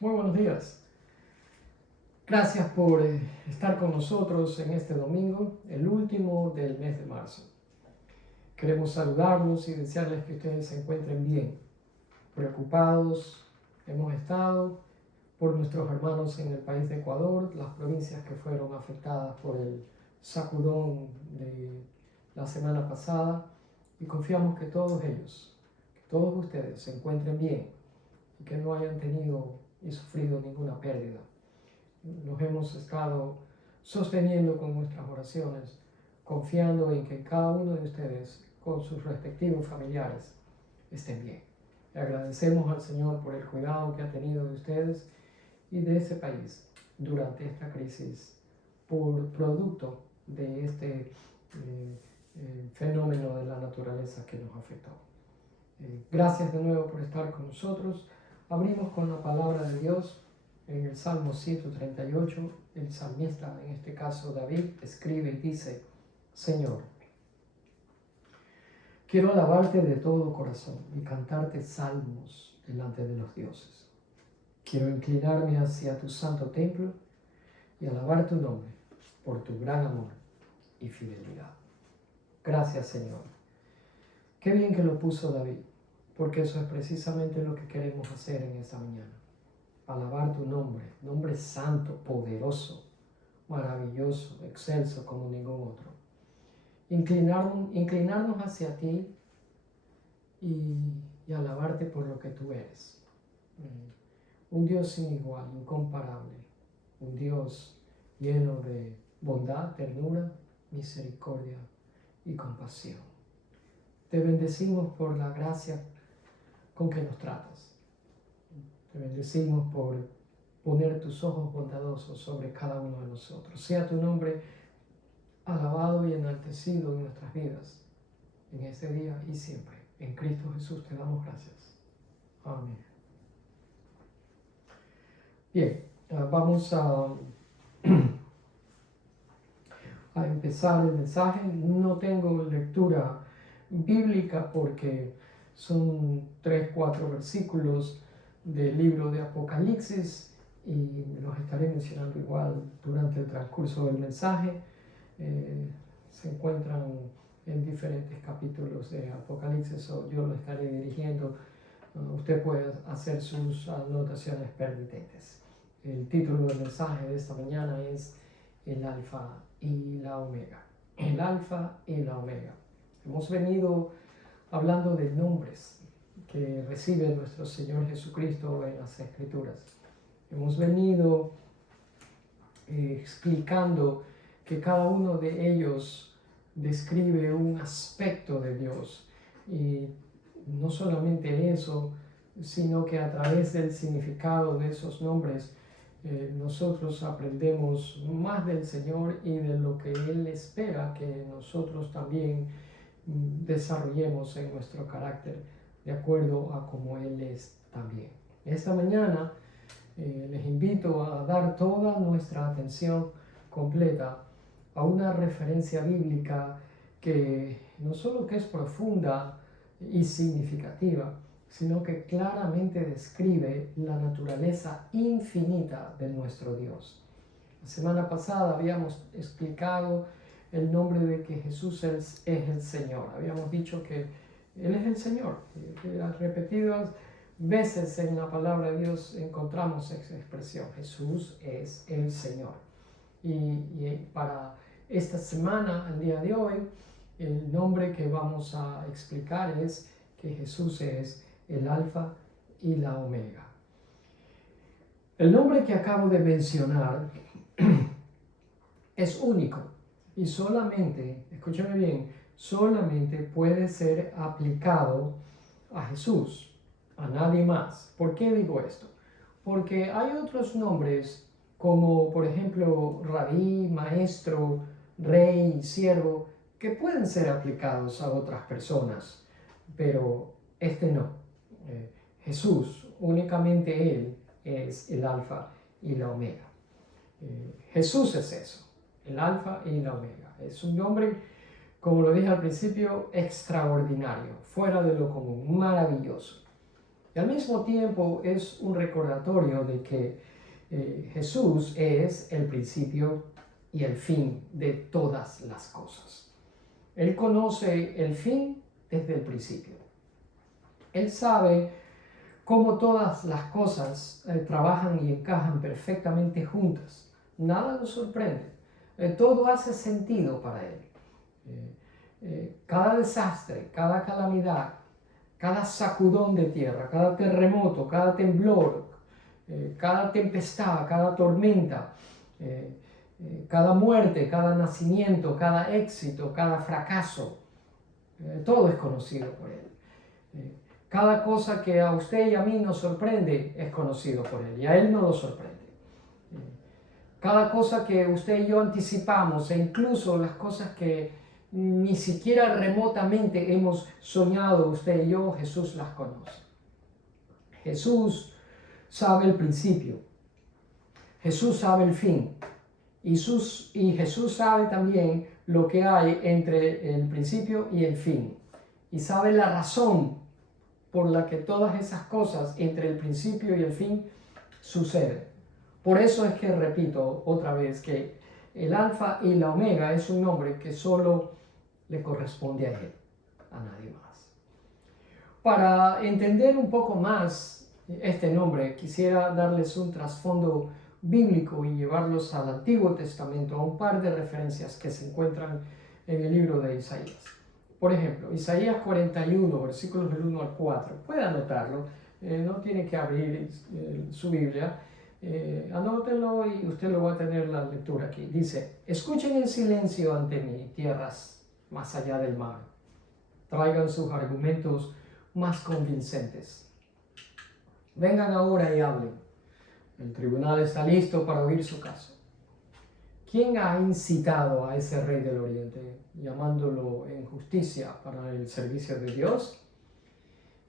Muy buenos días. Gracias por estar con nosotros en este domingo, el último del mes de marzo. Queremos saludarlos y desearles que ustedes se encuentren bien. Preocupados hemos estado por nuestros hermanos en el país de Ecuador, las provincias que fueron afectadas por el sacudón de la semana pasada, y confiamos que todos ellos, que todos ustedes se encuentren bien y que no hayan tenido y sufrido ninguna pérdida. Nos hemos estado sosteniendo con nuestras oraciones, confiando en que cada uno de ustedes, con sus respectivos familiares, estén bien. Le agradecemos al Señor por el cuidado que ha tenido de ustedes y de ese país durante esta crisis, por producto de este fenómeno de la naturaleza que nos afectó. Gracias de nuevo por estar con nosotros. Abrimos con la palabra de Dios en el Salmo 138. El salmista, en este caso David, escribe y dice: Señor, quiero alabarte de todo corazón y cantarte salmos delante de los dioses. Quiero inclinarme hacia tu santo templo y alabar tu nombre por tu gran amor y fidelidad. Gracias, Señor. Qué bien que lo puso David, porque eso es precisamente lo que queremos hacer en esta mañana. Alabar tu nombre santo, poderoso, maravilloso, excelso como ningún otro. Inclinarnos hacia ti y alabarte por lo que tú eres. Un Dios sin igual, incomparable. Un Dios lleno de bondad, ternura, misericordia y compasión. Te bendecimos por la gracia con que nos tratas. Te bendecimos por poner tus ojos bondadosos sobre cada uno de nosotros. Sea tu nombre alabado y enaltecido en nuestras vidas, en este día y siempre. En Cristo Jesús te damos gracias. Amén. Bien, vamos a empezar el mensaje. No tengo lectura bíblica porque son 3-4 versículos del libro de Apocalipsis y los estaré mencionando igual durante el transcurso del mensaje. Se encuentran en diferentes capítulos de Apocalipsis, o yo lo estaré dirigiendo. Usted puede hacer sus anotaciones pertinentes. El título del mensaje de esta mañana es El Alfa y la Omega. El Alfa y la Omega. Hemos venido hablando de nombres que recibe nuestro Señor Jesucristo en las Escrituras. Hemos venido explicando que cada uno de ellos describe un aspecto de Dios. Y no solamente eso, sino que a través del significado de esos nombres nosotros aprendemos más del Señor y de lo que Él espera que nosotros también desarrollemos en nuestro carácter de acuerdo a como Él es también. Esta mañana les invito a dar toda nuestra atención completa a una referencia bíblica que no solo que es profunda y significativa, sino que claramente describe la naturaleza infinita de nuestro Dios. La semana pasada habíamos explicado el nombre de que Jesús es el Señor. Habíamos dicho que Él es el Señor. Repetidas veces en la palabra de Dios encontramos esa expresión: Jesús es el Señor. Y para esta semana, el día de hoy, el nombre que vamos a explicar es que Jesús es el Alfa y la Omega. El nombre que acabo de mencionar es único y solamente, escúchame bien, solamente puede ser aplicado a Jesús, a nadie más. ¿Por qué digo esto? Porque hay otros nombres como por ejemplo rabí, maestro, rey, siervo, que pueden ser aplicados a otras personas, pero este no. Jesús, únicamente Él es el Alfa y la Omega. Jesús es eso, el Alfa y la Omega. Es un nombre, como lo dije al principio, extraordinario, fuera de lo común, maravilloso. Y al mismo tiempo es un recordatorio de que Jesús es el principio y el fin de todas las cosas. Él conoce el fin desde el principio. Él sabe cómo todas las cosas trabajan y encajan perfectamente juntas. Nada lo sorprende. Todo hace sentido para Él. Cada desastre, cada calamidad, cada sacudón de tierra, cada terremoto, cada temblor, cada tempestad, cada tormenta, cada muerte, cada nacimiento, cada éxito, cada fracaso, todo es conocido por Él. Cada cosa que a usted y a mí nos sorprende es conocido por Él y a Él no lo sorprende. Cada cosa que usted y yo anticipamos e incluso las cosas que ni siquiera remotamente hemos soñado usted y yo, Jesús las conoce. Jesús sabe el principio, Jesús sabe el fin y Jesús sabe también lo que hay entre el principio y el fin y sabe la razón por la que todas esas cosas entre el principio y el fin suceden. Por eso es que repito otra vez que el alfa y la omega es un nombre que solo le corresponde a Él, a nadie más. Para entender un poco más este nombre, quisiera darles un trasfondo bíblico y llevarlos al Antiguo Testamento, a un par de referencias que se encuentran en el libro de Isaías. Por ejemplo, Isaías 41, versículos del 1 al 4. Puede anotarlo, no tiene que abrir su Biblia. Anótenlo y usted lo va a tener la lectura aquí. Dice: escuchen en silencio ante mí, tierras más allá del mar. Traigan sus argumentos más convincentes. Vengan ahora y hablen. El tribunal está listo para oír su caso. ¿Quién ha incitado a ese rey del oriente, llamándolo en justicia para el servicio de Dios?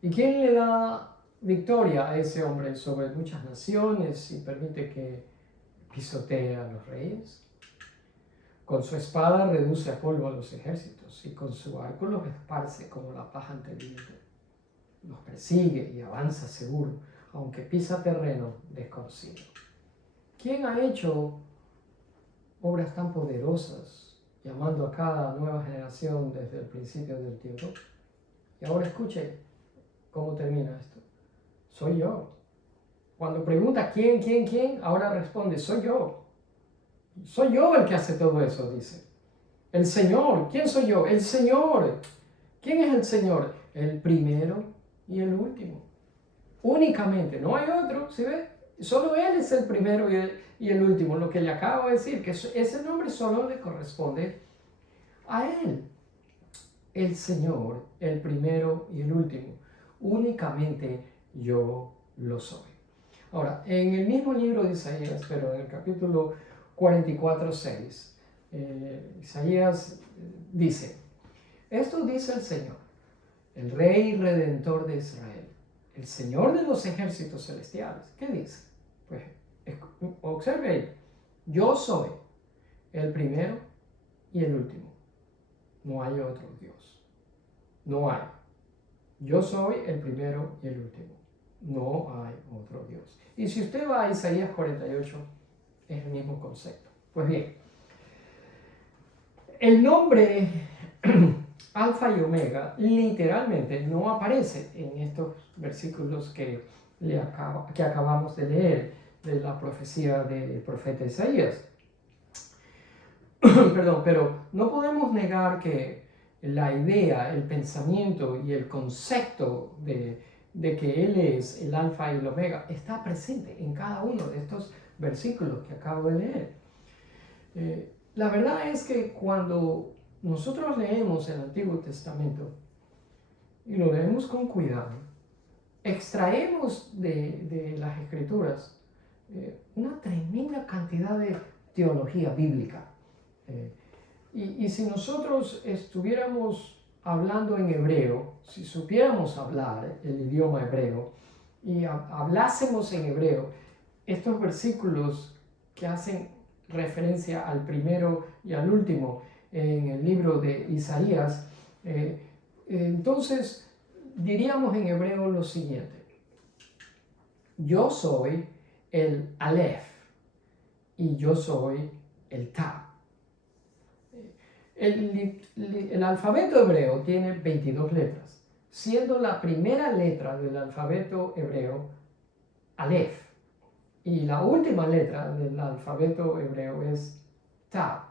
¿Y quién le da victoria a ese hombre sobre muchas naciones y permite que pisotee a los reyes? Con su espada reduce a polvo a los ejércitos y con su arco los esparce como la paja ante el viento. Los persigue y avanza seguro, aunque pisa terreno desconocido. ¿Quién ha hecho obras tan poderosas, llamando a cada nueva generación desde el principio del tiempo? Y ahora escuche cómo termina esto. Soy yo. Cuando pregunta quién, ahora responde, soy yo. Soy yo el que hace todo eso, dice. El Señor. ¿Quién soy yo? El Señor. ¿Quién es el Señor? El primero y el último. Únicamente, no hay otro, ¿sí ve? Solo Él es el primero y el último. Lo que le acabo de decir, que ese nombre solo le corresponde a Él. El Señor, el primero y el último. Únicamente yo lo soy. Ahora, en el mismo libro de Isaías, pero en el capítulo 44:6, Isaías dice: esto dice el Señor, el Rey Redentor de Israel, el Señor de los ejércitos celestiales. ¿Qué dice? Pues observe ahí: yo soy el primero y el último. No hay otro Dios. No hay. Yo soy el primero y el último. No hay otro Dios. Y si usted va a Isaías 48, es el mismo concepto. Pues bien, el nombre Alfa y Omega literalmente no aparece en estos versículos que acabamos de leer de la profecía del profeta Isaías. Perdón, pero no podemos negar que la idea, el pensamiento y el concepto de que Él es el Alfa y el Omega está presente en cada uno de estos versículos que acabo de leer. La verdad es que cuando nosotros leemos el Antiguo Testamento y lo leemos con cuidado, extraemos de las Escrituras una tremenda cantidad de teología bíblica. Y si nosotros estuviéramos hablando en hebreo, si supiéramos hablar el idioma hebreo y hablásemos en hebreo, estos versículos que hacen referencia al primero y al último en el libro de Isaías, entonces diríamos en hebreo lo siguiente: yo soy el Aleph y yo soy el Tab. El alfabeto hebreo tiene 22 letras, siendo la primera letra del alfabeto hebreo Aleph y la última letra del alfabeto hebreo es Tab.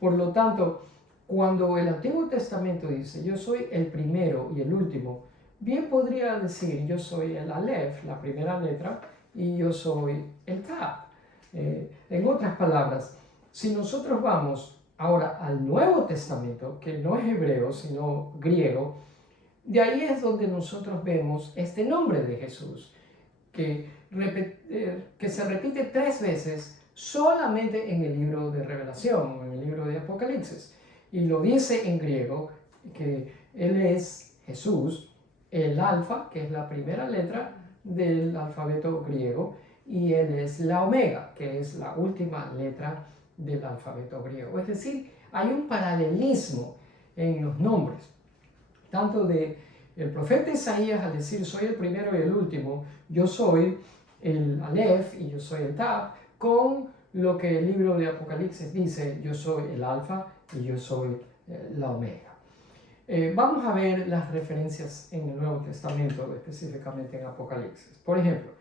Por lo tanto, cuando el Antiguo Testamento dice yo soy el primero y el último, bien podría decir yo soy el Aleph, la primera letra, y yo soy el Tab. En otras palabras, si nosotros vamos ahora al Nuevo Testamento, que no es hebreo, sino griego, de ahí es donde nosotros vemos este nombre de Jesús, que se repite 3 veces solamente en el libro de Revelación, en el libro de Apocalipsis. Y lo dice en griego, que Él es Jesús, el alfa, que es la primera letra del alfabeto griego, y Él es la omega, que es la última letra del alfabeto griego. Es decir, hay un paralelismo en los nombres, tanto de el profeta Isaías al decir soy el primero y el último, yo soy el Aleph y yo soy el Tab, con lo que el libro de Apocalipsis dice, yo soy el alfa y yo soy la omega. Vamos a ver las referencias en el Nuevo Testamento, específicamente en Apocalipsis. Por ejemplo,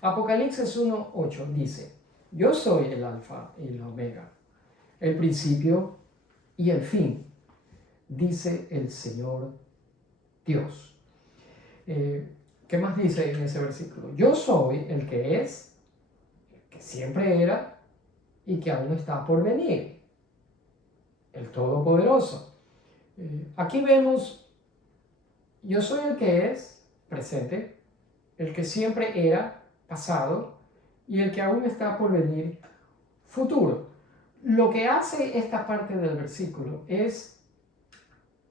Apocalipsis 1:8 dice, yo soy el alfa y la omega, el principio y el fin, dice el Señor Dios. ¿Qué más dice en ese versículo? Yo soy el que es, que siempre era y que aún está por venir, el Todopoderoso. Aquí vemos, yo soy el que es, presente, el que siempre era, pasado, y el que aún está por venir, futuro. Lo que hace esta parte del versículo es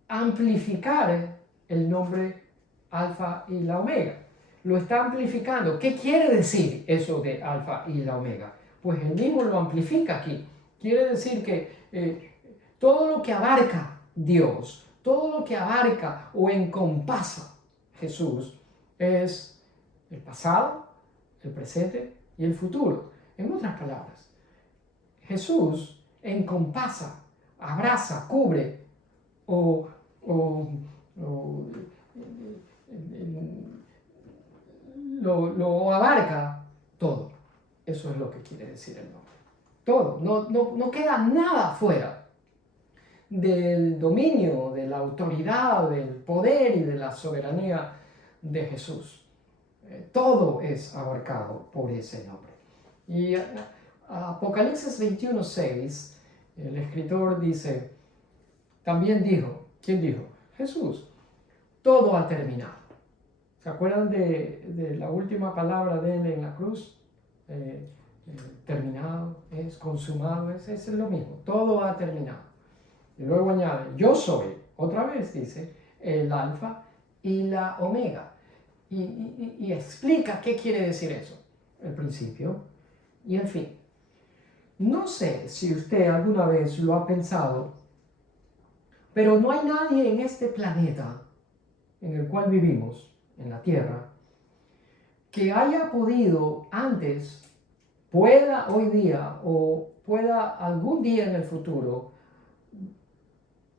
amplificar el nombre alfa y la omega. Lo está amplificando. ¿Qué quiere decir eso de alfa y la omega? Pues él mismo lo amplifica aquí. Quiere decir que todo lo que abarca Dios, todo lo que abarca o encompasa Jesús es el pasado, el presente y el futuro. En otras palabras, Jesús encompasa, abraza, cubre o lo abarca todo. Eso es lo que quiere decir el nombre. Todo. No queda nada fuera del dominio, de la autoridad, del poder y de la soberanía de Jesús. Todo es abarcado por ese nombre. Y Apocalipsis 21:6, el escritor dice, también dijo, ¿quién dijo? Jesús, todo ha terminado. ¿Se acuerdan de la última palabra de él en la cruz? Terminado, es consumado, es lo mismo, todo ha terminado. Y luego añade, yo soy, otra vez dice, el alfa y la omega. Y explica qué quiere decir eso, el principio y el fin. No sé si usted alguna vez lo ha pensado, pero no hay nadie en este planeta en el cual vivimos, en la Tierra, que haya podido antes, pueda hoy día o pueda algún día en el futuro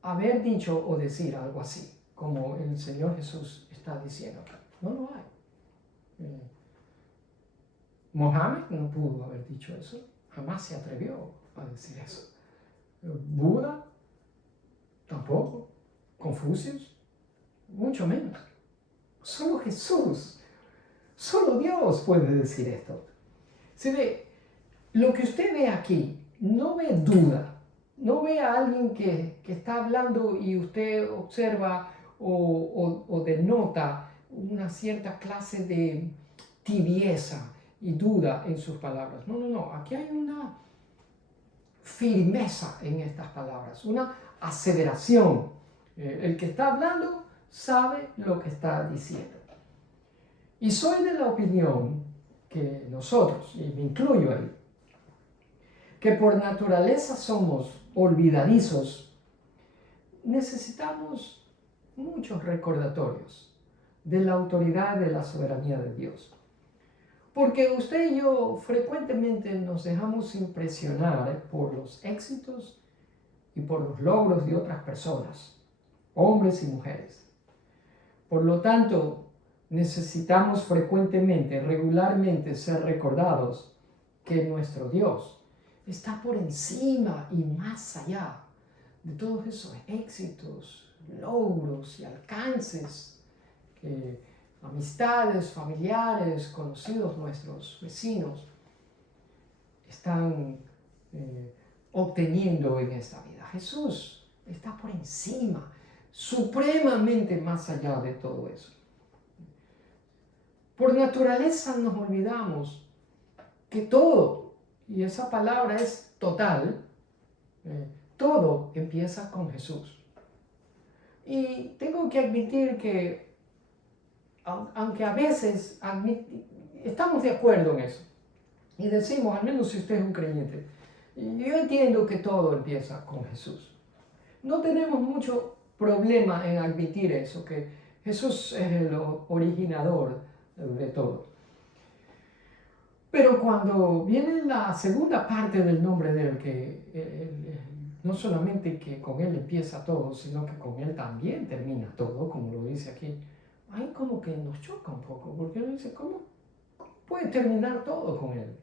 haber dicho o decir algo así, como el Señor Jesús está diciendo. No lo hay. Mohammed no pudo haber dicho eso, jamás se atrevió a decir eso. Buda tampoco, Confucius, mucho menos. Solo Jesús, solo Dios puede decir esto. Se ve, lo que usted ve aquí, no ve duda, no ve a alguien que está hablando y usted observa o denota una cierta clase de tibieza y duda en sus palabras. No, aquí hay una firmeza en estas palabras, una aseveración. El que está hablando sabe lo que está diciendo. Y soy de la opinión que nosotros, y me incluyo ahí, que por naturaleza somos olvidadizos, necesitamos muchos recordatorios de la autoridad de la soberanía de Dios. Porque usted y yo frecuentemente nos dejamos impresionar por los éxitos y por los logros de otras personas, hombres y mujeres. Por lo tanto, necesitamos frecuentemente, regularmente ser recordados que nuestro Dios está por encima y más allá de todos esos éxitos, logros y alcances que amistades, familiares, conocidos nuestros, vecinos, están obteniendo en esta vida. Jesús está por encima, supremamente más allá de todo eso. Por naturaleza nos olvidamos que todo, y esa palabra es total, todo empieza con Jesús. Y tengo que admitir que, aunque a veces estamos de acuerdo en eso, y decimos, al menos si usted es un creyente, yo entiendo que todo empieza con Jesús. No tenemos mucho problema en admitir eso, que Jesús es el originador de todo. Pero cuando viene la segunda parte del nombre de él, que no solamente que con él empieza todo, sino que con él también termina todo, como lo dice aquí, ahí como que nos choca un poco, porque él dice, ¿cómo puede terminar todo con él?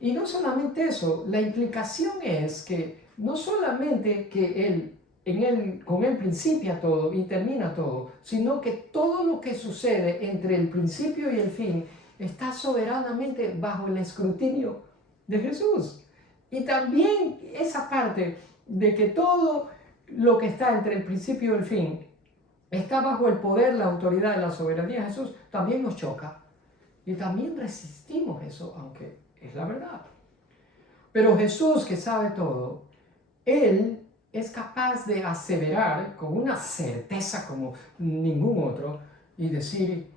Y no solamente eso, la implicación es que no solamente que con él principia todo y termina todo, sino que todo lo que sucede entre el principio y el fin está soberanamente bajo el escrutinio de Jesús. Y también esa parte de que todo lo que está entre el principio y el fin está bajo el poder, la autoridad y la soberanía de Jesús, también nos choca. Y también resistimos eso, aunque es la verdad. Pero Jesús, que sabe todo, Él es capaz de aseverar con una certeza como ningún otro y decir,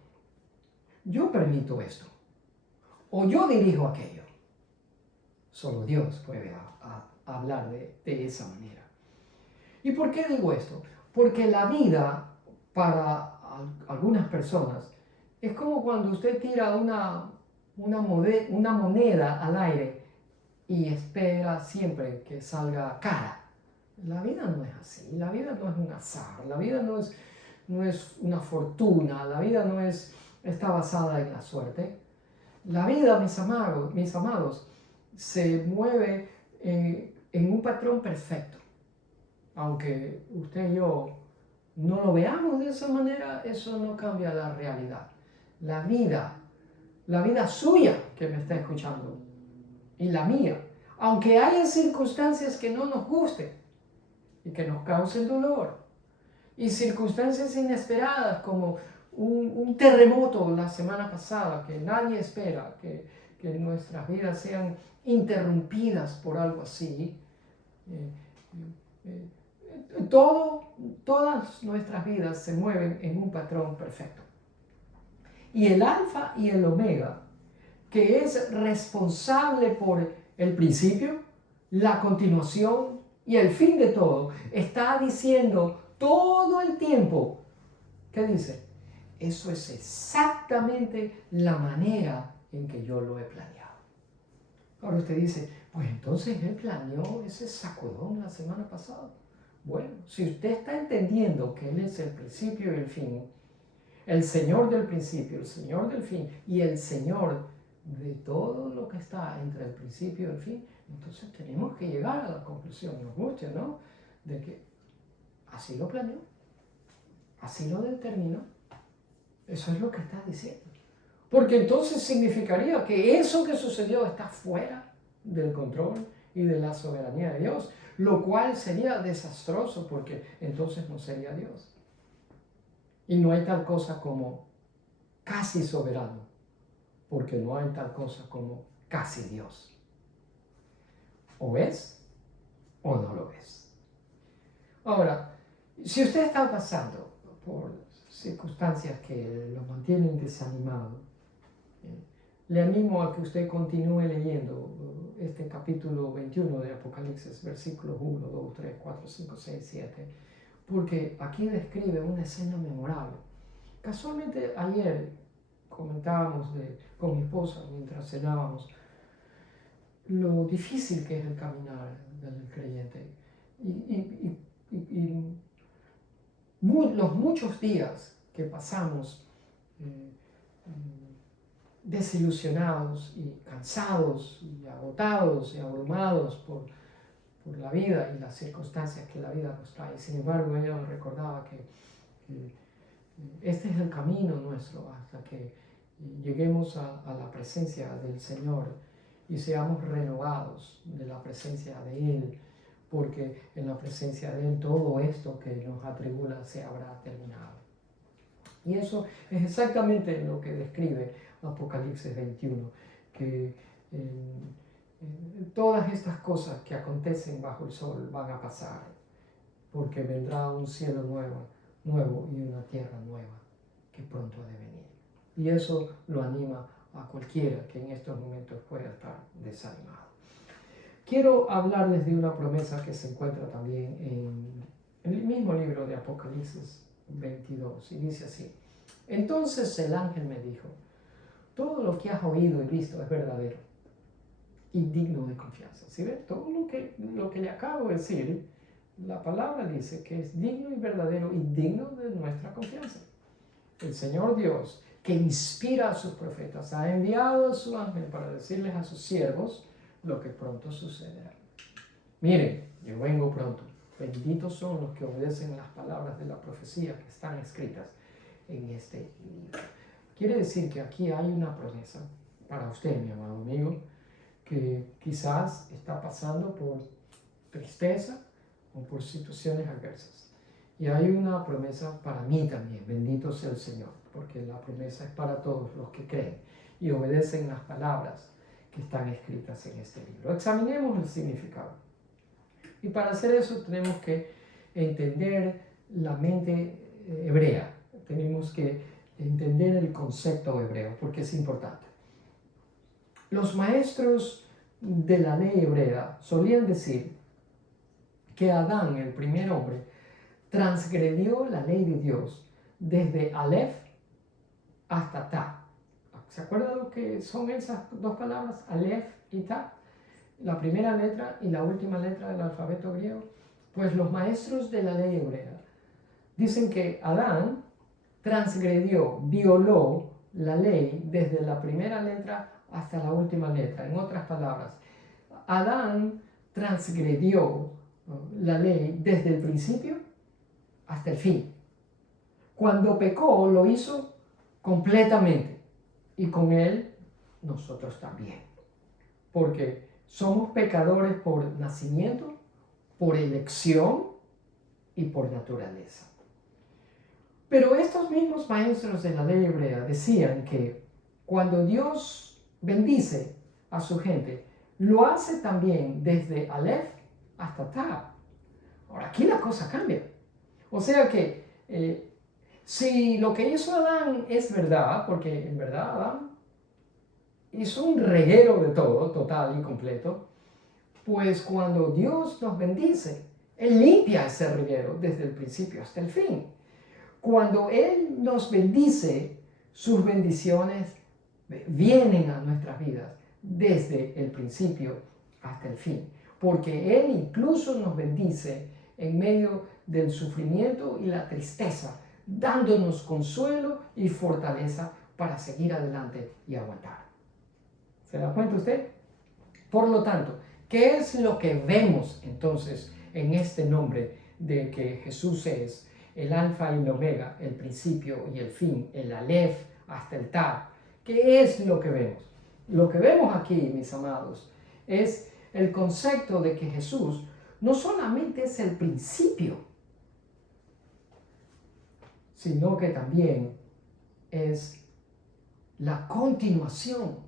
yo permito esto, o yo dirijo aquello. Solo Dios puede hablar de esa manera. ¿Y por qué digo esto? Porque la vida para algunas personas es como cuando usted tira una moneda al aire y espera siempre que salga cara. La vida no es así, la vida no es un azar, la vida no es una fortuna, la vida no está basada en la suerte. La vida, mis amados, se mueve en un patrón perfecto. Aunque usted y yo no lo veamos de esa manera, eso no cambia la realidad. La vida suya que me está escuchando y la mía, aunque haya circunstancias que no nos gusten y que nos causen dolor, y circunstancias inesperadas como un terremoto la semana pasada que nadie espera, que nuestras vidas sean interrumpidas por algo así, todas nuestras vidas se mueven en un patrón perfecto. Y el alfa y el omega, que es responsable por el principio, la continuación y el fin de todo, está diciendo todo el tiempo, ¿qué dice? Eso es exactamente la manera en que yo lo he planeado. Ahora usted dice, pues entonces él planeó ese sacudón la semana pasada. Bueno, si usted está entendiendo que Él es el principio y el fin, el Señor del principio, el Señor del fin y el Señor de todo lo que está entre el principio y el fin, entonces tenemos que llegar a la conclusión, nos guste, ¿no?, de que así lo planeó, así lo determinó. Eso es lo que está diciendo. Porque entonces significaría que eso que sucedió está fuera del control y de la soberanía de Dios, lo cual sería desastroso porque entonces no sería Dios. Y no hay tal cosa como casi soberano, porque no hay tal cosa como casi Dios. O es o no lo es. Ahora, si usted está pasando por circunstancias que lo mantienen desanimado, le animo a que usted continúe leyendo este capítulo 21 de Apocalipsis, versículos 1, 2, 3, 4, 5, 6, 7, porque aquí describe una escena memorable. Casualmente ayer, comentábamos con mi esposa mientras cenábamos, lo difícil que es el caminar del creyente. Y los muchos días que pasamos desilusionados y cansados y agotados y abrumados por la vida y las circunstancias que la vida nos trae. Sin embargo, ella nos recordaba que este es el camino nuestro hasta que lleguemos a la presencia del Señor y seamos renovados de la presencia de Él, porque en la presencia de Él todo esto que nos atribula se habrá terminado. Y eso es exactamente lo que describe Apocalipsis 21, que todas estas cosas que acontecen bajo el sol van a pasar, porque vendrá un cielo nuevo y una tierra nueva que pronto ha de venir. Y eso lo anima a cualquiera que en estos momentos pueda estar desanimado. Quiero hablarles de una promesa que se encuentra también en el mismo libro de Apocalipsis 22, y dice así: entonces el ángel me dijo, todo lo que has oído y visto es verdadero y digno de confianza. ¿Sí ven? Todo lo que le acabo de decir, la palabra dice que es digno y verdadero y digno de nuestra confianza. El Señor Dios, que inspira a sus profetas, ha enviado a su ángel para decirles a sus siervos lo que pronto sucederá. Miren, yo vengo pronto. Benditos son los que obedecen las palabras de la profecía que están escritas en este libro. Quiere decir que aquí hay una promesa para usted, mi amado amigo, que quizás está pasando por tristeza o por situaciones adversas. Y hay una promesa para mí también, bendito sea el Señor, porque la promesa es para todos los que creen y obedecen las palabras que están escritas en este libro. Examinemos el significado. Y para hacer eso tenemos que entender la mente hebrea, tenemos que entender el concepto hebreo, porque es importante. Los maestros de la ley hebrea solían decir que Adán, el primer hombre, transgredió la ley de Dios desde Aleph hasta Ta. ¿Se acuerdan lo que son esas dos palabras, Aleph y Ta? La primera letra y la última letra del alfabeto griego. Pues los maestros de la ley hebrea dicen que Adán transgredió, violó la ley desde la primera letra hasta la última letra. En otras palabras, Adán transgredió la ley desde el principio hasta el fin. Cuando pecó, lo hizo completamente. Y con él, nosotros también. Porque somos pecadores por nacimiento, por elección y por naturaleza. Pero estos mismos maestros de la ley hebrea decían que cuando Dios bendice a su gente, lo hace también desde Aleph hasta Ta. Ahora, aquí la cosa cambia. O sea que si lo que hizo Adán es verdad, porque en verdad Adán hizo un reguero de todo, total y completo, pues cuando Dios nos bendice, Él limpia ese reguero desde el principio hasta el fin. Cuando Él nos bendice, sus bendiciones vienen a nuestras vidas desde el principio hasta el fin. Porque Él incluso nos bendice en medio del sufrimiento y la tristeza, dándonos consuelo y fortaleza para seguir adelante y aguantar. ¿Se da cuenta usted? Por lo tanto, ¿qué es lo que vemos entonces en este nombre de que Jesús es el alfa y el omega, el principio y el fin, el Aleph hasta el Ta? ¿Qué es lo que vemos? Lo que vemos aquí, mis amados, es el concepto de que Jesús no solamente es el principio, sino que también es la continuación.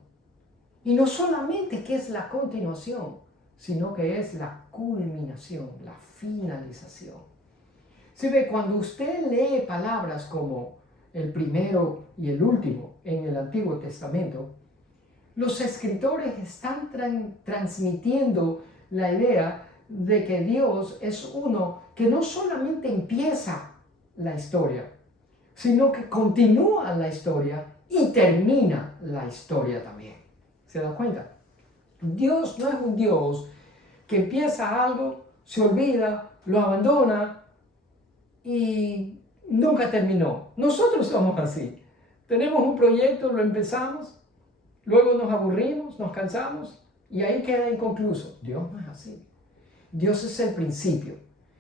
Y no solamente que es la continuación, sino que es la culminación, la finalización. Se ve, cuando usted lee palabras como el primero y el último en el Antiguo Testamento, los escritores están transmitiendo la idea de que Dios es uno que no solamente empieza la historia, sino que continúa la historia y termina la historia también. ¿Se da cuenta? Dios no es un Dios que empieza algo, se olvida, lo abandona y nunca terminó. Nosotros somos así. Tenemos un proyecto, lo empezamos, luego nos aburrimos, nos cansamos y ahí queda inconcluso. Dios no es así. Dios es el principio,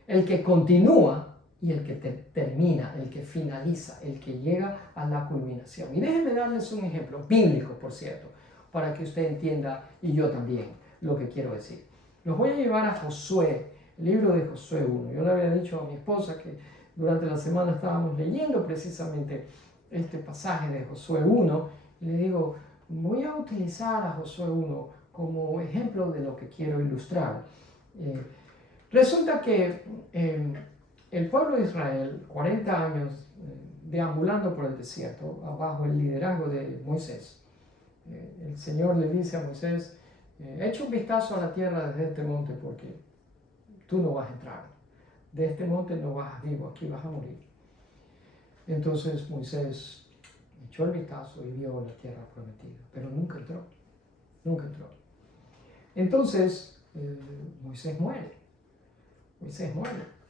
el que continúa y el que termina, el que finaliza, el que llega a la culminación. Y déjenme darles un ejemplo, bíblico por cierto, para que usted entienda y yo también lo que quiero decir. Los voy a llevar a Josué, el libro de Josué 1. Yo le había dicho a mi esposa que durante la semana estábamos leyendo precisamente este pasaje de Josué 1 y le digo, voy a utilizar a Josué 1 como ejemplo de lo que quiero ilustrar. Resulta que el pueblo de Israel, 40 años deambulando por el desierto, bajo el liderazgo de Moisés, el Señor le dice a Moisés, echa un vistazo a la tierra desde este monte porque tú no vas a entrar. De este monte no vas vivo, aquí vas a morir. Entonces Moisés echó el vistazo y vio la tierra prometida, pero nunca entró, nunca entró. Entonces Moisés muere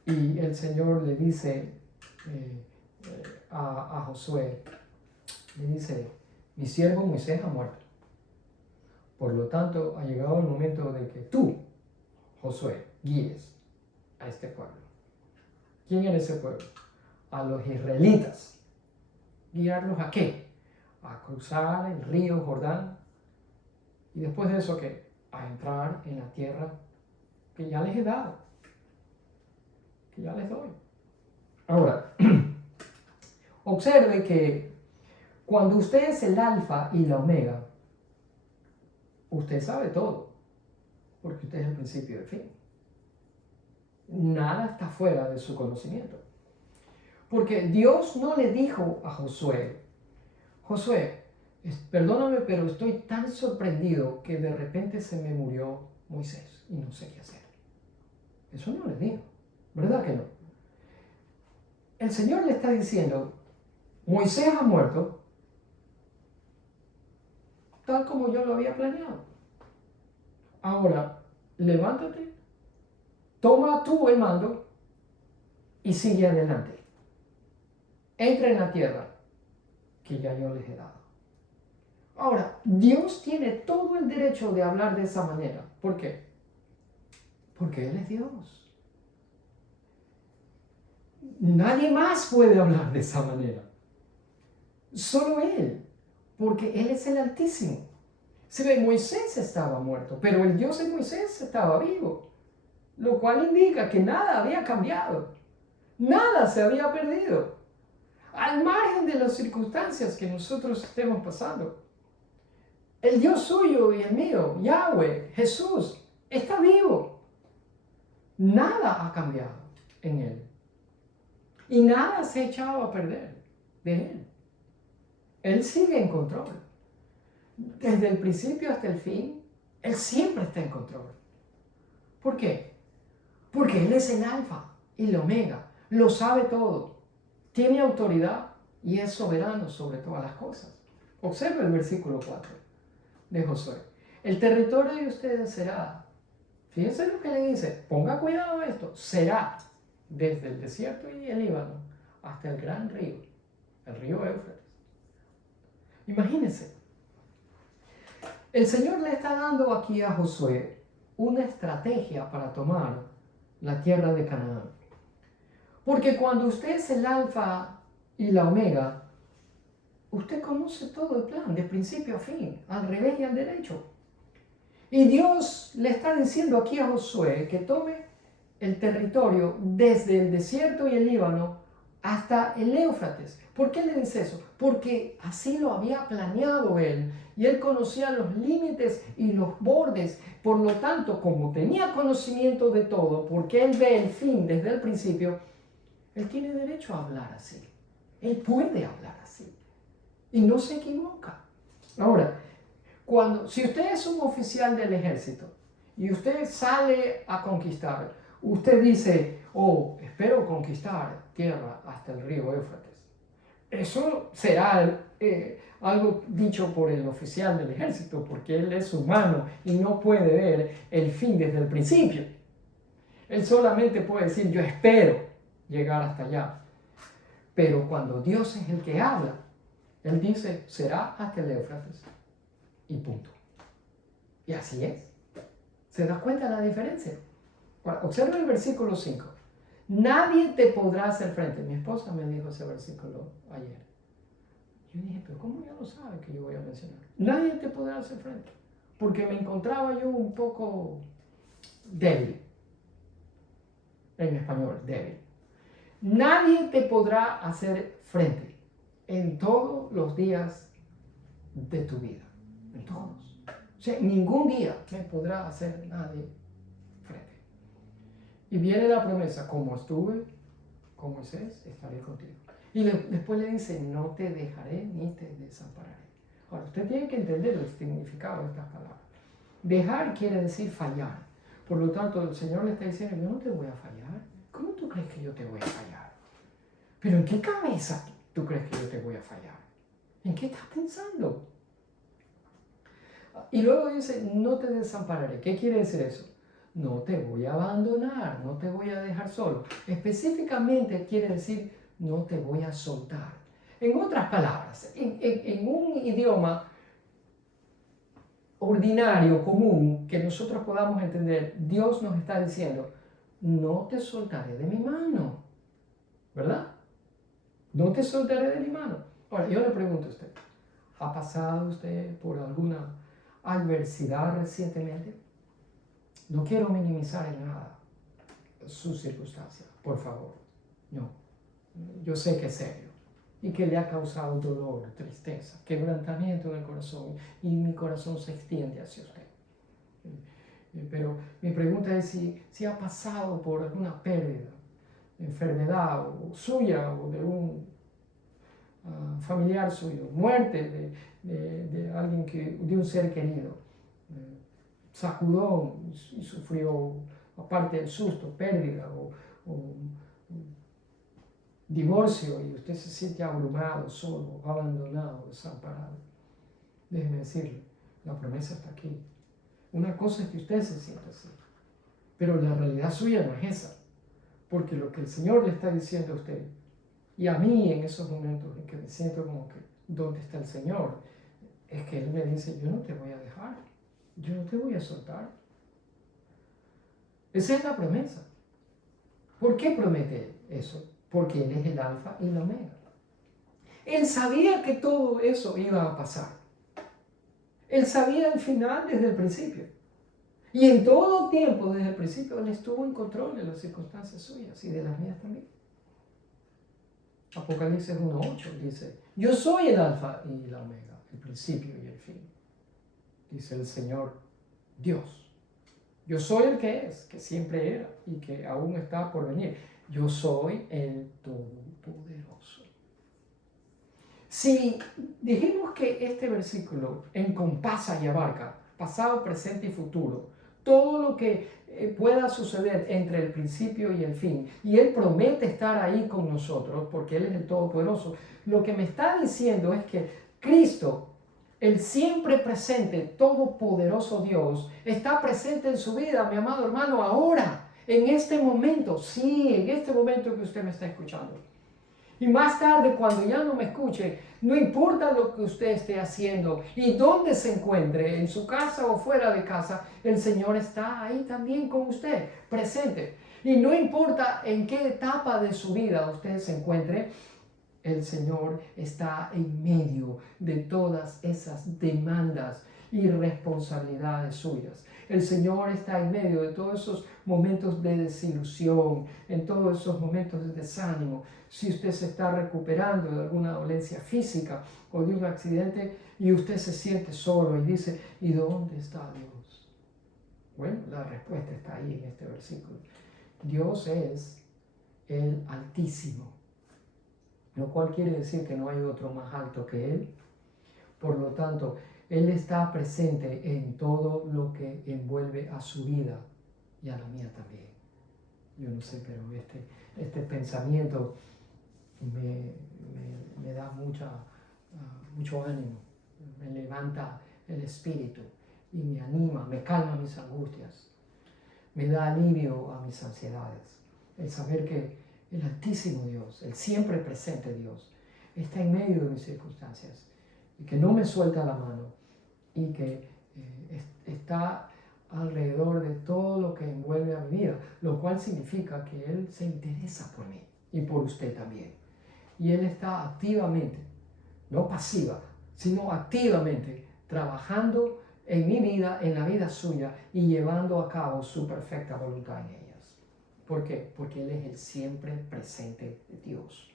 y el Señor le dice a Josué, le dice, mi siervo Moisés ha muerto. Por lo tanto, ha llegado el momento de que tú, Josué, guíes a este pueblo. ¿Quién era ese pueblo? A los israelitas. ¿Guiarlos a qué? A cruzar el río Jordán. Y después de eso, ¿qué? A entrar en la tierra que ya les he dado. Que ya les doy. Ahora, observe que cuando usted es el alfa y la omega, usted sabe todo, porque usted es el principio y el fin. Nada está fuera de su conocimiento. Porque Dios no le dijo a Josué, Josué, perdóname, pero estoy tan sorprendido que de repente se me murió Moisés y no sé qué hacer. Eso no le dijo, ¿verdad que no? El Señor le está diciendo, Moisés ha muerto tal como yo lo había planeado. Ahora, levántate, toma tú el mando y sigue adelante. Entra en la tierra que ya yo les he dado. Ahora, Dios tiene todo el derecho de hablar de esa manera. ¿Por qué? Porque Él es Dios. Nadie más puede hablar de esa manera. Solo Él, porque Él es el Altísimo. Se ve, Moisés estaba muerto, pero el Dios de Moisés estaba vivo, lo cual indica que nada había cambiado, nada se había perdido, al margen de las circunstancias que nosotros estemos pasando. El Dios suyo y el mío, Yahweh, Jesús, está vivo. Nada ha cambiado en Él. Y nada se ha echado a perder de Él. Él sigue en control. Desde el principio hasta el fin, Él siempre está en control. ¿Por qué? Porque Él es el alfa y el omega. Lo sabe todo. Tiene autoridad y es soberano sobre todas las cosas. Observa el versículo 4 de Josué. El territorio de ustedes será, fíjense lo que le dice, ponga cuidado a esto, será desde el desierto y el Líbano hasta el gran río, el río Éufrates. Imagínense, el Señor le está dando aquí a Josué una estrategia para tomar la tierra de Canaán. Porque cuando usted es el alfa y la omega, usted conoce todo el plan, de principio a fin, al revés y al derecho. Y Dios le está diciendo aquí a Josué que tome el territorio desde el desierto y el Líbano hasta el Éufrates. ¿Por qué le dice eso? Porque así lo había planeado él. Y él conocía los límites y los bordes. Por lo tanto, como tenía conocimiento de todo, porque él ve el fin desde el principio, él tiene derecho a hablar así. Él puede hablar así. Y no se equivoca. Ahora, si usted es un oficial del ejército y usted sale a conquistar, usted dice, oh, espero conquistar tierra hasta el río Éufrates. Eso será algo dicho por el oficial del ejército, porque él es humano y no puede ver el fin desde el principio. Él solamente puede decir, yo espero llegar hasta allá. Pero cuando Dios es el que habla, Él dice, será hasta el Éufrates. Y punto. Y así es. ¿Se da cuenta de la diferencia? Ahora, observa el versículo 5. Nadie te podrá hacer frente. Mi esposa me dijo ese versículo ayer. Yo dije, pero ¿cómo ya lo sabe que yo voy a mencionar? Nadie te podrá hacer frente. Porque me encontraba yo un poco débil. En español, débil. Nadie te podrá hacer frente en todos los días de tu vida. En todos. O sea, ningún día me podrá hacer nadie frente. Y viene la promesa, como estuve con Moisés, estaré contigo. Y después le dice, no te dejaré ni te desampararé. Ahora, usted tiene que entender el significado de estas palabras. Dejar quiere decir fallar. Por lo tanto, el Señor le está diciendo, yo no te voy a fallar. ¿Cómo tú crees que yo te voy a fallar? ¿Pero en qué cabeza tú crees que yo te voy a fallar? ¿En qué estás pensando? Y luego dice, no te desampararé. ¿Qué quiere decir eso? No te voy a abandonar, no te voy a dejar solo. Específicamente quiere decir, no te voy a soltar. En otras palabras, en un idioma ordinario, común, que nosotros podamos entender, Dios nos está diciendo, no te soltaré de mi mano. ¿Verdad? No te soltaré de mi mano. Ahora, yo le pregunto a usted, ¿ha pasado usted por alguna adversidad recientemente? No quiero minimizar en nada su circunstancia, por favor. No. Yo sé que es serio y que le ha causado dolor, tristeza, quebrantamiento en el corazón y mi corazón se extiende hacia usted. Pero mi pregunta es si ha pasado por alguna pérdida, enfermedad o suya o de un familiar suyo, muerte de alguien de un ser querido, sacudón y sufrió, aparte del susto, pérdida o divorcio y usted se siente abrumado, solo, abandonado, desamparado. Déjeme decirle, la promesa está aquí. Una cosa es que usted se sienta así, pero la realidad suya no es esa, porque lo que el Señor le está diciendo a usted y a mí en esos momentos en que me siento como que, ¿dónde está el Señor? Es que Él me dice, yo no te voy a dejar, yo no te voy a soltar. Esa es la promesa. ¿Por qué promete eso? Porque Él es el alfa y la omega. Él sabía que todo eso iba a pasar. Él sabía el final desde el principio. Y en todo tiempo, desde el principio, Él estuvo en control de las circunstancias suyas y de las mías también. Apocalipsis 1:8 dice, yo soy el alfa y la omega, el principio y el fin. Dice el Señor Dios. Yo soy el que es, que siempre era y que aún está por venir. Yo soy el Todopoderoso. Si dijimos que este versículo encompasa y abarca pasado, presente y futuro, todo lo que pueda suceder entre el principio y el fin, y Él promete estar ahí con nosotros porque Él es el Todopoderoso, lo que me está diciendo es que Cristo, el siempre presente, todopoderoso Dios, está presente en su vida, mi amado hermano, ahora, en este momento, sí, en este momento que usted me está escuchando. Y más tarde, cuando ya no me escuche, no importa lo que usted esté haciendo y dónde se encuentre, en su casa o fuera de casa, el Señor está ahí también con usted, presente. Y no importa en qué etapa de su vida usted se encuentre, el Señor está en medio de todas esas demandas y responsabilidades suyas. El Señor está en medio de todos esos momentos de desilusión, en todos esos momentos de desánimo. Si usted se está recuperando de alguna dolencia física o de un accidente y usted se siente solo y dice, ¿y dónde está Dios? Bueno, la respuesta está ahí en este versículo. Dios es el Altísimo, lo cual quiere decir que no hay otro más alto que Él. Por lo tanto, Él está presente en todo lo que envuelve a su vida y a la mía también. Yo no sé, pero este pensamiento me da mucha mucho ánimo, me levanta el espíritu y me anima, me calma mis angustias, me da alivio a mis ansiedades. El saber que el Altísimo Dios, el siempre presente Dios, está en medio de mis circunstancias y que no me suelta la mano y que está alrededor de todo lo que envuelve a mi vida, lo cual significa que Él se interesa por mí y por usted también. Y Él está activamente, no pasiva, sino activamente trabajando en mi vida, en la vida suya y llevando a cabo su perfecta voluntad en ellas. ¿Por qué? Porque Él es el siempre presente de Dios.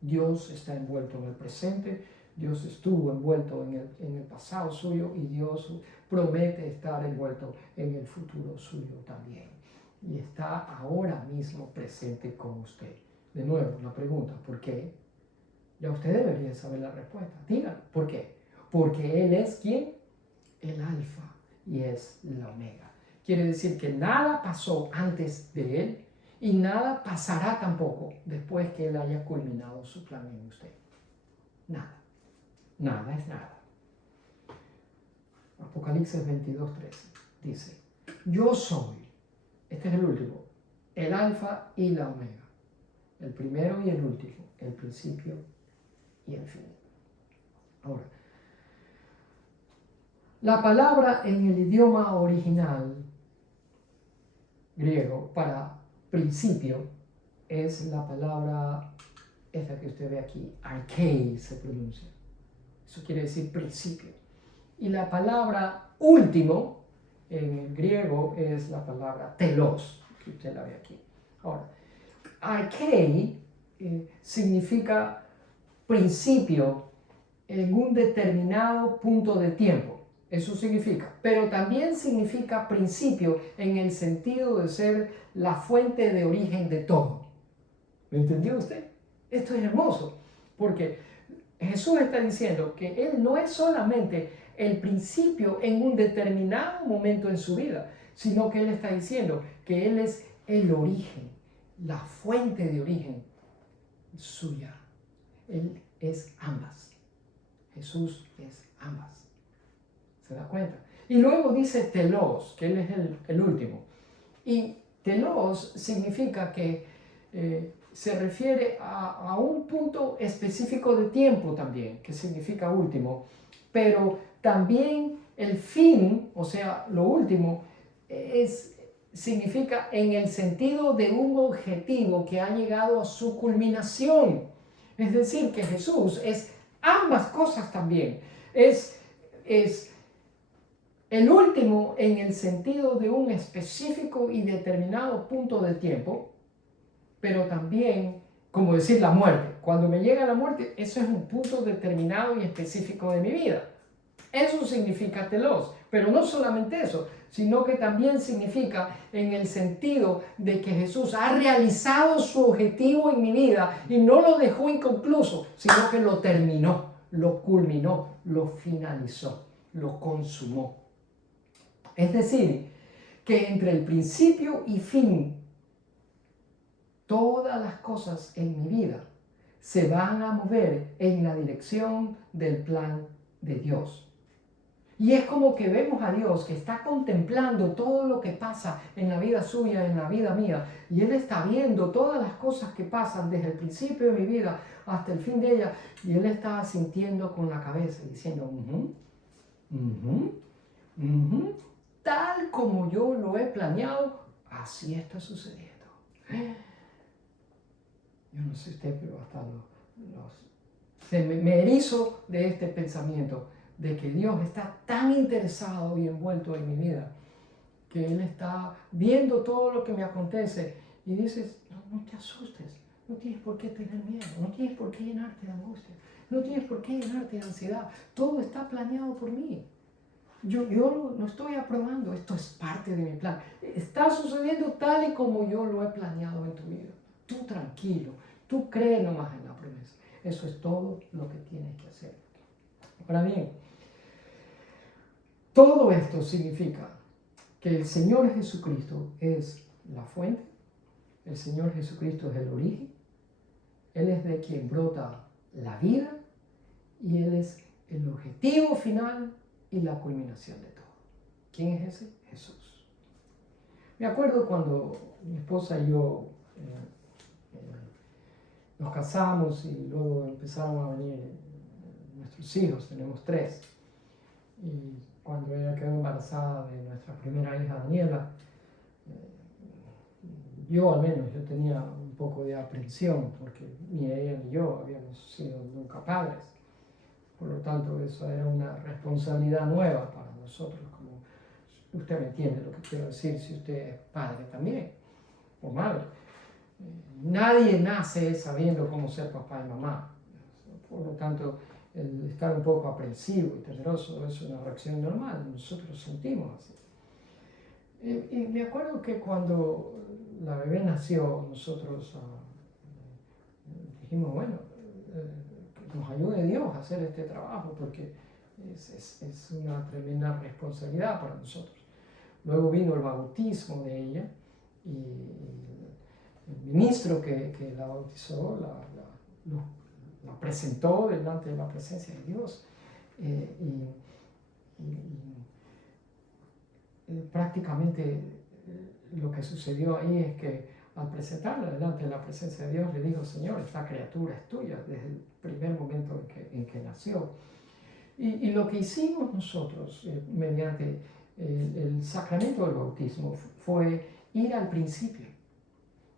Dios está envuelto en el presente, Dios estuvo envuelto en el pasado suyo y Dios promete estar envuelto en el futuro suyo también. Y está ahora mismo presente con usted. De nuevo, la pregunta, ¿por qué? Ya usted debería saber la respuesta. Dígalo, ¿por qué? Porque Él es ¿quién? El alfa y es la omega. Quiere decir que nada pasó antes de Él y nada pasará tampoco después que Él haya culminado su plan en usted. Nada. Nada es nada. Apocalipsis 22:13 dice, yo soy, este es el último, el alfa y la omega, el primero y el último, el principio y el fin. Ahora, la palabra en el idioma original griego para principio es la palabra, esta que usted ve aquí, archei se pronuncia. Eso quiere decir principio. Y la palabra último en el griego es la palabra telos, que usted la ve aquí. Ahora, archei significa principio en un determinado punto de tiempo. Eso significa, pero también significa principio en el sentido de ser la fuente de origen de todo. ¿Me entendió usted? Esto es hermoso, porque Jesús está diciendo que Él no es solamente el principio en un determinado momento en su vida, sino que Él está diciendo que Él es el origen, la fuente de origen suya. Él es ambas. Jesús es ambas. ¿Se da cuenta? Y luego dice telos, que Él es el último. Y telos significa que se refiere a un punto específico de tiempo también, que significa último, pero también el fin, o sea, lo último, significa en el sentido de un objetivo que ha llegado a su culminación. Es decir, que Jesús es ambas cosas también. Es el último en el sentido de un específico y determinado punto de tiempo, pero también, como decir, la muerte. Cuando me llega la muerte, eso es un punto determinado y específico de mi vida. Eso significa telos, pero no solamente eso, sino que también significa en el sentido de que Jesús ha realizado su objetivo en mi vida y no lo dejó inconcluso, sino que lo terminó, lo culminó, lo finalizó, lo consumó. Es decir, que entre el principio y fin, todas las cosas en mi vida se van a mover en la dirección del plan de Dios. Y es como que vemos a Dios que está contemplando todo lo que pasa en la vida suya, en la vida mía. Y Él está viendo todas las cosas que pasan desde el principio de mi vida hasta el fin de ella. Y Él está asintiendo con la cabeza diciendo, tal como yo lo he planeado, así está sucediendo. Yo no sé usted, pero hasta me erizo de este pensamiento de que Dios está tan interesado y envuelto en mi vida, que Él está viendo todo lo que me acontece y dices, no te asustes, no tienes por qué tener miedo, no tienes por qué llenarte de angustia, no tienes por qué llenarte de ansiedad, todo está planeado por mí. Yo lo estoy aprobando, esto es parte de mi plan. Está sucediendo tal y como yo lo he planeado en tu vida. Tú tranquilo, tú cree nomás en la promesa. Eso es todo lo que tienes que hacer. Ahora bien, todo esto significa que el Señor Jesucristo es la fuente, el Señor Jesucristo es el origen, Él es de quien brota la vida y Él es el objetivo final y la culminación de todo. ¿Quién es ese? Jesús. Me acuerdo cuando mi esposa y yo nos casamos y luego empezaron a venir nuestros hijos, tenemos 3. Y cuando ella quedó embarazada de nuestra primera hija Daniela, yo al menos, yo tenía un poco de aprensión porque ni ella ni yo habíamos sido nunca padres. Por lo tanto, eso era una responsabilidad nueva para nosotros. Como usted me entiende lo que quiero decir, si usted es padre también o madre. Nadie nace sabiendo cómo ser papá y mamá. Por lo tanto, el estar un poco aprensivo y temeroso es una reacción normal. Nosotros sentimos así. Y me acuerdo que cuando la bebé nació, nosotros dijimos, bueno, que nos ayude Dios a hacer este trabajo, porque es una tremenda responsabilidad para nosotros. Luego vino el bautismo de ella, y el ministro que la bautizó la presentó delante de la presencia de Dios. Prácticamente lo que sucedió ahí es que al presentarla delante de la presencia de Dios le dijo, Señor, esta criatura es tuya desde el primer momento en que nació. Y lo que hicimos nosotros mediante el sacramento del bautismo fue ir al principio,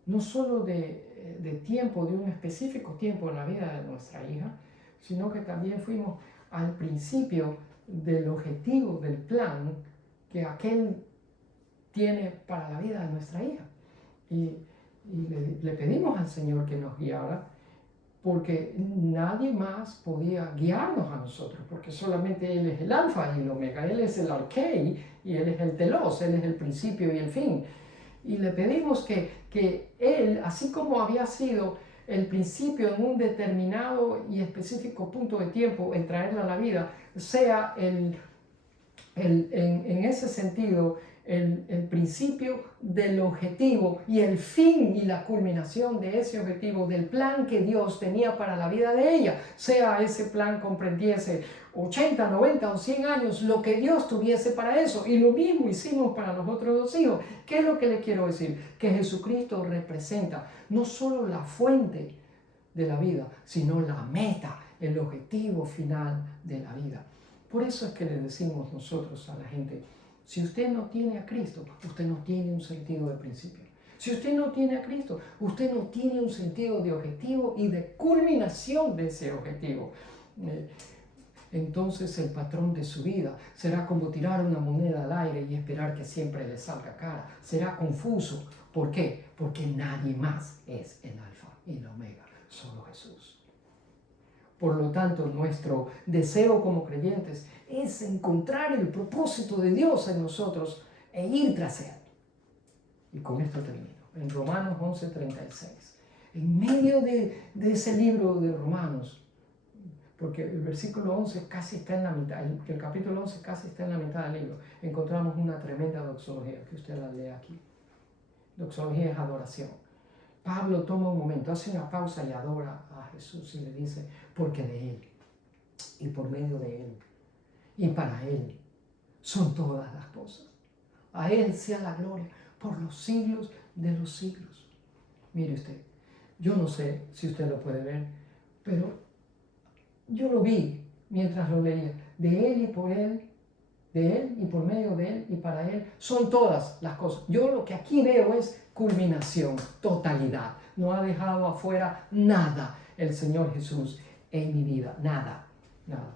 no solo de tiempo, de un específico tiempo en la vida de nuestra hija, sino que también fuimos al principio del objetivo, del plan que aquel tiene para la vida de nuestra hija. Y le pedimos al Señor que nos guiara, porque nadie más podía guiarnos a nosotros, porque solamente Él es el alfa y el omega, Él es el arquei y Él es el telos, Él es el principio y el fin. Y le pedimos que Él, así como había sido el principio en un determinado y específico punto de tiempo en traerla a la vida, sea en ese sentido el principio del objetivo y el fin y la culminación de ese objetivo, del plan que Dios tenía para la vida de ella, sea ese plan comprendiese 80, 90 o 100 años, lo que Dios tuviese para eso. Y lo mismo hicimos para los otros 2 hijos. ¿Qué es lo que le quiero decir? Que Jesucristo representa no solo la fuente de la vida, sino la meta, el objetivo final de la vida. Por eso es que le decimos nosotros a la gente, si usted no tiene a Cristo, usted no tiene un sentido de principio. Si usted no tiene a Cristo, usted no tiene un sentido de objetivo y de culminación de ese objetivo. Entonces el patrón de su vida será como tirar una moneda al aire y esperar que siempre le salga cara. Será confuso. ¿Por qué? Porque nadie más es el alfa y el omega, solo Jesús. Por lo tanto, nuestro deseo como creyentes es encontrar el propósito de Dios en nosotros e ir tras Él. Y con esto termino. En Romanos 11:36. En medio de ese libro de Romanos, porque el versículo 11 casi está en la mitad, el capítulo 11 casi está en la mitad del libro, encontramos una tremenda doxología, que usted la lee aquí. Doxología es adoración. Pablo toma un momento, hace una pausa y adora a Jesús y le dice, porque de Él, y por medio de Él, y para Él, son todas las cosas. A Él sea la gloria por los siglos de los siglos. Mire usted, yo no sé si usted lo puede ver, pero yo lo vi mientras lo leía. De Él y por Él, de Él y por medio de Él y para Él, son todas las cosas. Yo lo que aquí veo es culminación, totalidad. No ha dejado afuera nada el Señor Jesús en mi vida, nada, nada.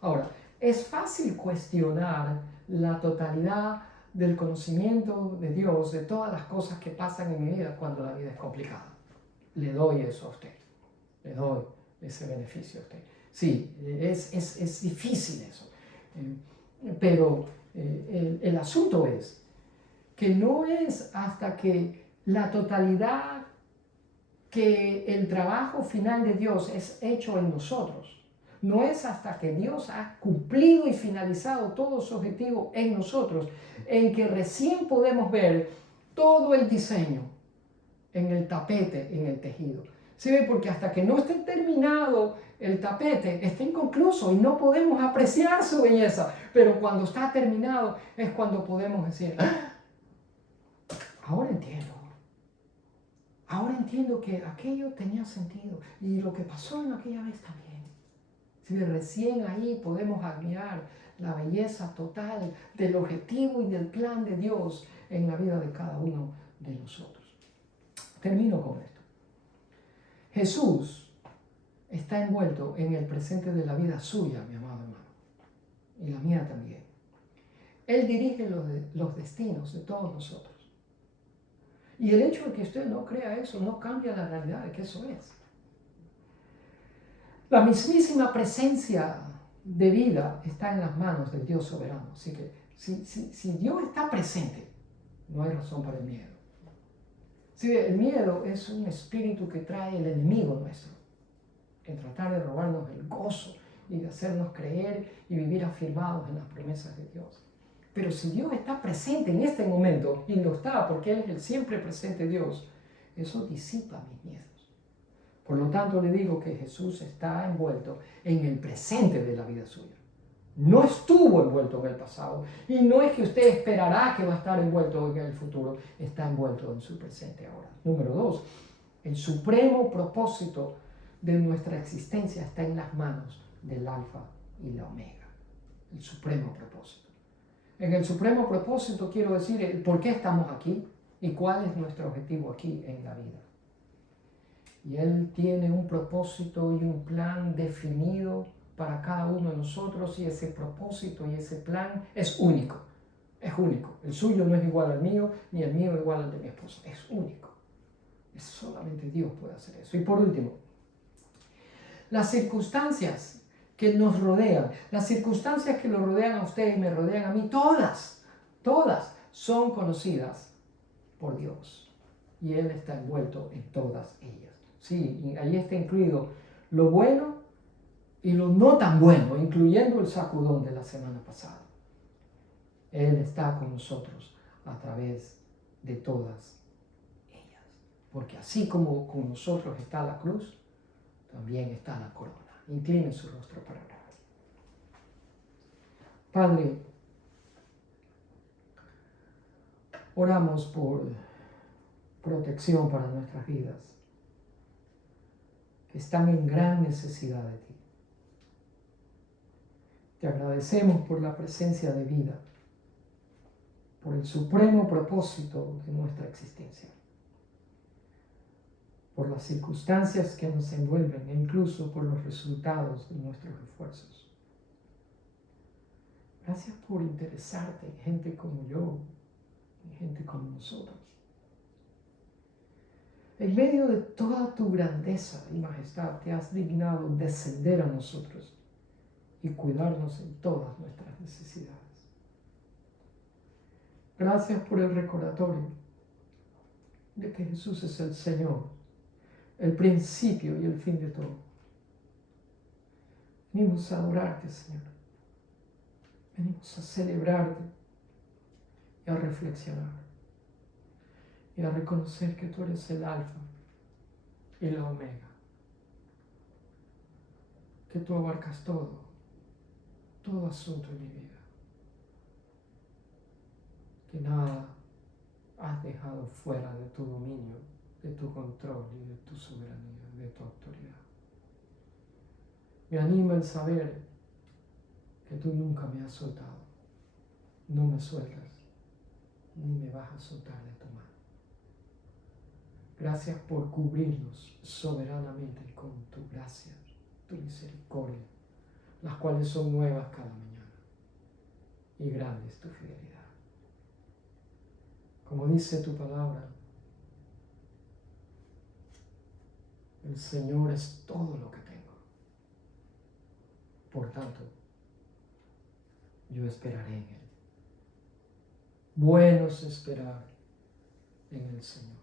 Ahora, es fácil cuestionar la totalidad del conocimiento de Dios, de todas las cosas que pasan en mi vida cuando la vida es complicada. Le doy eso a usted, le doy ese beneficio a usted. Sí, es difícil eso, pero el asunto es que no es hasta que la totalidad, que el trabajo final de Dios es hecho en nosotros, no es hasta que Dios ha cumplido y finalizado todo su objetivo en nosotros, en que recién podemos ver todo el diseño en el tapete, en el tejido, ¿Sí ve? Porque hasta que no esté terminado el tapete, está inconcluso y no podemos apreciar su belleza. Pero cuando está terminado es cuando podemos decir, "Ah, ahora entiendo. Ahora entiendo que aquello tenía sentido y lo que pasó en aquella vez también". ¿Sí ve? Recién ahí podemos admirar la belleza total del objetivo y del plan de Dios en la vida de cada uno de nosotros. Termino con esto. Jesús está envuelto en el presente de la vida suya, mi amado hermano, y la mía también. Él dirige los destinos de todos nosotros. Y el hecho de que usted no crea eso no cambia la realidad de que eso es. La mismísima presencia de vida está en las manos del Dios soberano. Así que si Dios está presente, no hay razón para el miedo. Sí, el miedo es un espíritu que trae el enemigo nuestro, en tratar de robarnos el gozo y de hacernos creer y vivir afirmados en las promesas de Dios. Pero si Dios está presente en este momento, y lo está porque Él es el siempre presente Dios, eso disipa mis miedos. Por lo tanto, le digo que Jesús está envuelto en el presente de la vida suya. No estuvo envuelto en el pasado. Y no es que usted esperará que va a estar envuelto en el futuro. Está envuelto en su presente ahora. Número 2. El supremo propósito de nuestra existencia está en las manos del Alfa y la Omega. El supremo propósito. En el supremo propósito quiero decir el por qué estamos aquí y cuál es nuestro objetivo aquí en la vida. Y Él tiene un propósito y un plan definido para cada uno de nosotros, y ese propósito y ese plan es único. Es único. El suyo no es igual al mío, ni el mío igual al de mi esposa. Es único. Es solamente Dios puede hacer eso. Y por último, las circunstancias que nos rodean, las circunstancias que lo rodean a usted y me rodean a mí, todas son conocidas por Dios. Y Él está envuelto en todas ellas. Sí, y ahí está incluido lo bueno y lo no tan bueno, incluyendo el sacudón de la semana pasada. Él está con nosotros a través de todas ellas. Porque así como con nosotros está la cruz, también está la corona. Incline su rostro para orar. Padre, oramos por protección para nuestras vidas, que están en gran necesidad de ti. Te agradecemos por la presencia de vida, por el supremo propósito de nuestra existencia, por las circunstancias que nos envuelven e incluso por los resultados de nuestros esfuerzos. Gracias por interesarte en gente como yo, en gente como nosotros. En medio de toda tu grandeza y majestad, te has dignado descender a nosotros y cuidarnos en todas nuestras necesidades. Gracias por el recordatorio de que Jesús es el Señor, el principio y el fin de todo. Venimos a adorarte, Señor. Venimos a celebrarte y a reflexionar y a reconocer que tú eres el Alfa y la Omega, que tú abarcas todo asunto en mi vida, que nada has dejado fuera de tu dominio, de tu control y de tu soberanía, de tu autoridad. Me anima el saber que tú nunca me has soltado, no me sueltas, ni me vas a soltar de tu mano. Gracias por cubrirnos soberanamente con tu gracia, tu misericordia, las cuales son nuevas cada mañana, y grande es tu fidelidad. Como dice tu palabra, el Señor es todo lo que tengo. Por tanto, yo esperaré en Él. Bueno es esperar en el Señor.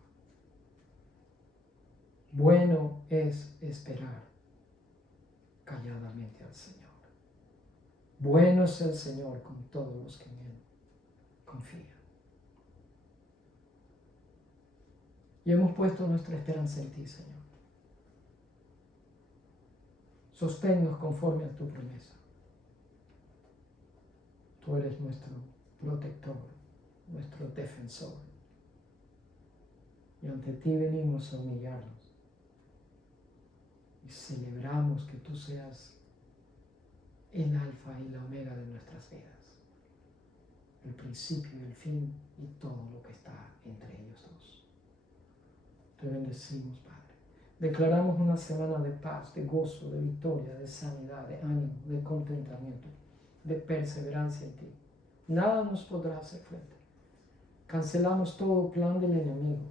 Bueno es esperar calladamente al Señor. Bueno es el Señor con todos los que en Él confían. Y hemos puesto nuestra esperanza en ti, Señor. Sosténnos conforme a tu promesa. Tú eres nuestro protector, nuestro defensor. Y ante ti venimos a humillarnos. Y celebramos que tú seas el alfa y la omega de nuestras vidas. El principio y el fin y todo lo que está entre ellos dos. Te bendecimos, Padre. Declaramos una semana de paz, de gozo, de victoria, de sanidad, de ánimo, de contentamiento, de perseverancia en ti. Nada nos podrá hacer frente. Cancelamos todo plan del enemigo.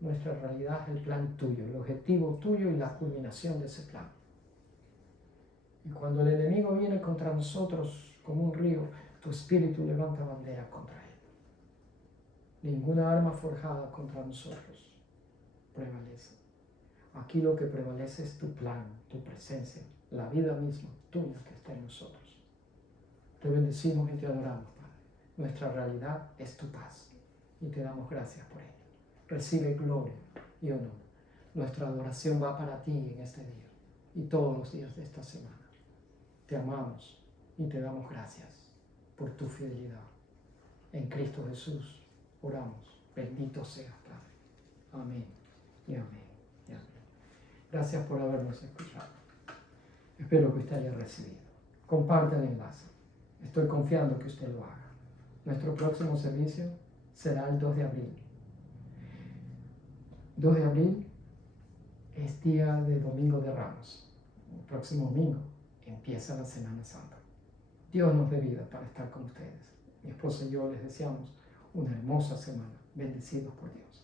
Nuestra realidad es el plan tuyo, el objetivo tuyo y la culminación de ese plan. Y cuando el enemigo viene contra nosotros como un río, tu espíritu levanta bandera contra él. Ninguna arma forjada contra nosotros prevalece. Aquí lo que prevalece es tu plan, tu presencia, la vida misma tuya que está en nosotros. Te bendecimos y te adoramos, Padre. Nuestra realidad es tu paz y te damos gracias por ello. Recibe gloria y honor. Nuestra adoración va para ti en este día y todos los días de esta semana. Te amamos y te damos gracias por tu fidelidad. En Cristo Jesús oramos. Bendito seas, Padre. Amén y amén y amén. Gracias por habernos escuchado. Espero que usted haya recibido. Comparte el enlace. Estoy confiando que usted lo haga. Nuestro próximo servicio será el 2 de abril. 2 de abril es día de Domingo de Ramos. El próximo domingo empieza la Semana Santa. Dios nos dé vida para estar con ustedes. Mi esposa y yo les deseamos una hermosa semana. Bendecidos por Dios.